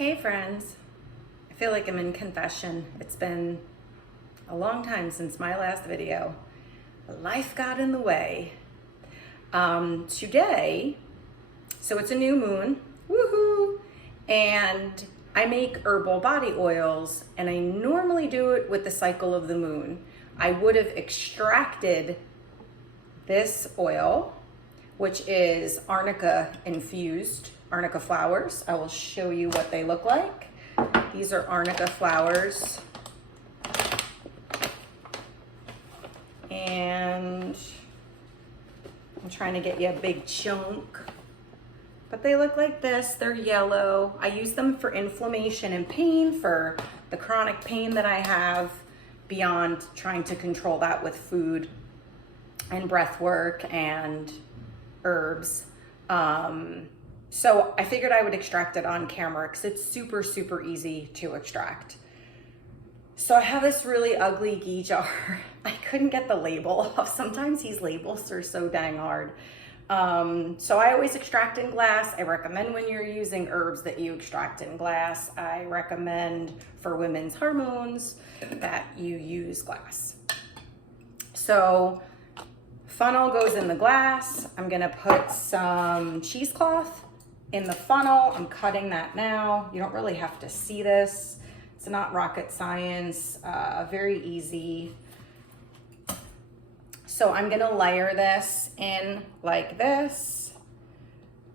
Hey friends, I feel like I'm in confession. It's been a long time since my last video. Life got in the way. Today, so it's a new moon, woohoo, and I make herbal body oils, and I normally do it with the cycle of the moon. I would have extracted this oil, which is Arnica infused, Arnica flowers. I will show you what they look like. These are Arnica flowers. And I'm trying to get you a big chunk, but they look like this. They're yellow. I use them for inflammation and pain, for the chronic pain that I have, beyond trying to control that with food and breath work and herbs. So I figured I would extract it on camera because it's super, super easy to extract. So I have this really ugly ghee jar. I couldn't get the label off. Sometimes these labels are so dang hard. So I always extract in glass. I recommend when you're using herbs that you extract in glass. I recommend for women's hormones that you use glass. So funnel goes in the glass. I'm gonna put some cheesecloth in the funnel. I'm cutting that now. You don't really have to see this. It's not rocket science, very easy. So I'm gonna layer this in like this.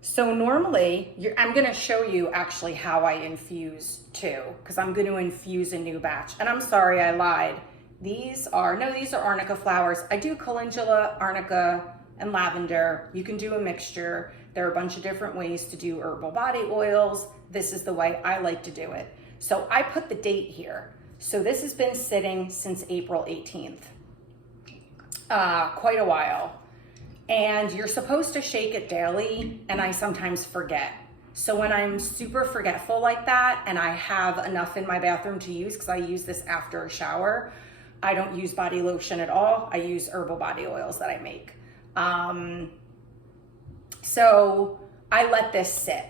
So normally, I'm gonna show you actually how I infuse too, because I'm gonna infuse a new batch. And I'm sorry, I lied. These are Arnica flowers. I do Calendula, Arnica, and Lavender. You can do a mixture. There are a bunch of different ways to do herbal body oils. This is the way I like to do it. So I put the date here. So this has been sitting since April 18th, quite a while. And you're supposed to shake it daily, and I sometimes forget. So when I'm super forgetful like that, and I have enough in my bathroom to use, because I use this after a shower, I don't use body lotion at all. I use herbal body oils that I make. So I let this sit.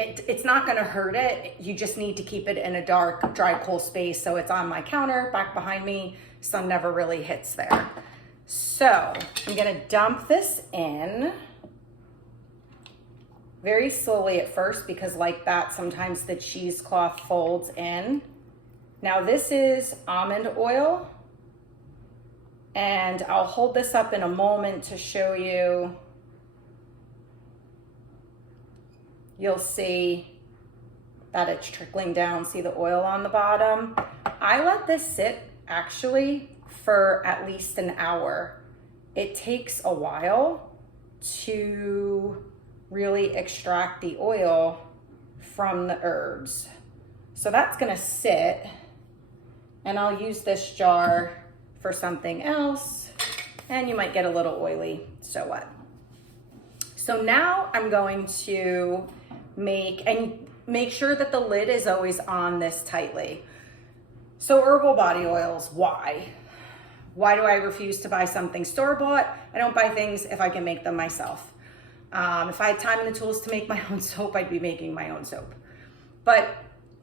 It's not gonna hurt it. You just need to keep it in a dark, dry, cool space. So it's on my counter, back behind me. Sun never really hits there. So I'm gonna dump this in very slowly at first, because like that, sometimes the cheesecloth folds in. Now this is almond oil, and I'll hold this up in a moment to show you. You'll see that it's trickling down. See the oil on the bottom? I let this sit actually for at least an hour. It takes a while to really extract the oil from the herbs. So that's gonna sit, and I'll use this jar for something else, and you might get a little oily, so what? So now I'm going to make sure that the lid is always on this tightly. So herbal body oils, why? Why do I refuse to buy something store-bought? I don't buy things if I can make them myself. If I had time and the tools to make my own soap, I'd be making my own soap. But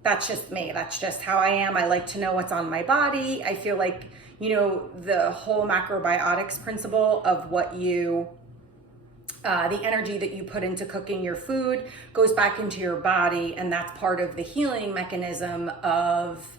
that's just me. That's just how I am. I like to know what's on my body. I feel like, you know, the whole macrobiotics principle of what you, the energy that you put into cooking your food goes back into your body, and that's part of the healing mechanism of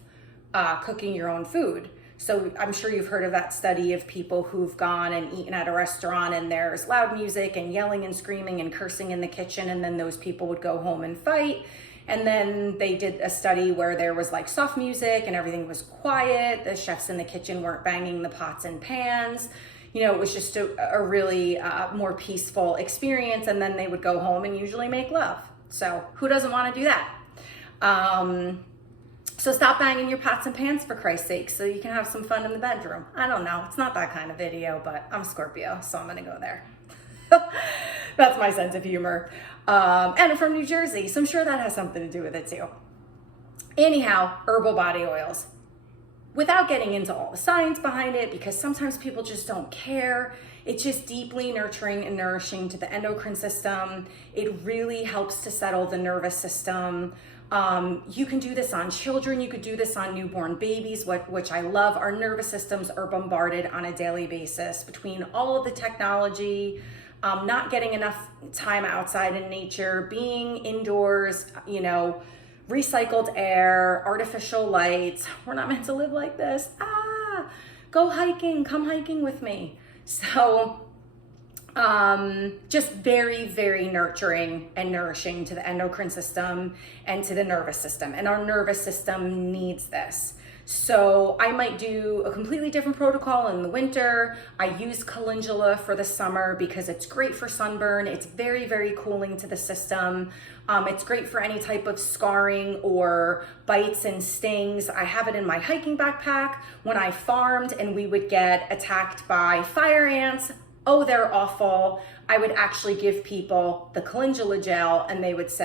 cooking your own food. So I'm sure you've heard of that study of people who've gone and eaten at a restaurant, and there's loud music and yelling and screaming and cursing in the kitchen, and then those people would go home and fight. And then they did a study where there was like soft music and everything was quiet. The chefs in the kitchen weren't banging the pots and pans. You know, it was just a really more peaceful experience. And then they would go home and usually make love. So who doesn't want to do that? So stop banging your pots and pans, for Christ's sake, so you can have some fun in the bedroom. I don't know. It's not that kind of video, but I'm Scorpio, so I'm going to go there. That's my sense of humor. And I'm from New Jersey, so I'm sure that has something to do with it too. Anyhow, herbal body oils. Without getting into all the science behind it, because sometimes people just don't care. It's just deeply nurturing and nourishing to the endocrine system. It really helps to settle the nervous system. You can do this on children. You could do this on newborn babies, which I love. Our nervous systems are bombarded on a daily basis between all of the technology, not getting enough time outside in nature, being indoors, you know, recycled air, artificial lights. We're not meant to live like this. Go hiking, come hiking with me. So just very, very nurturing and nourishing to the endocrine system and to the nervous system. And our nervous system needs this. So I might do a completely different protocol in the winter. I use calendula for the summer because it's great for sunburn. It's very, very cooling to the system. It's great for any type of scarring or bites and stings. I have it in my hiking backpack. When I farmed and we would get attacked by fire ants, oh, they're awful, I would actually give people the calendula gel and they would say,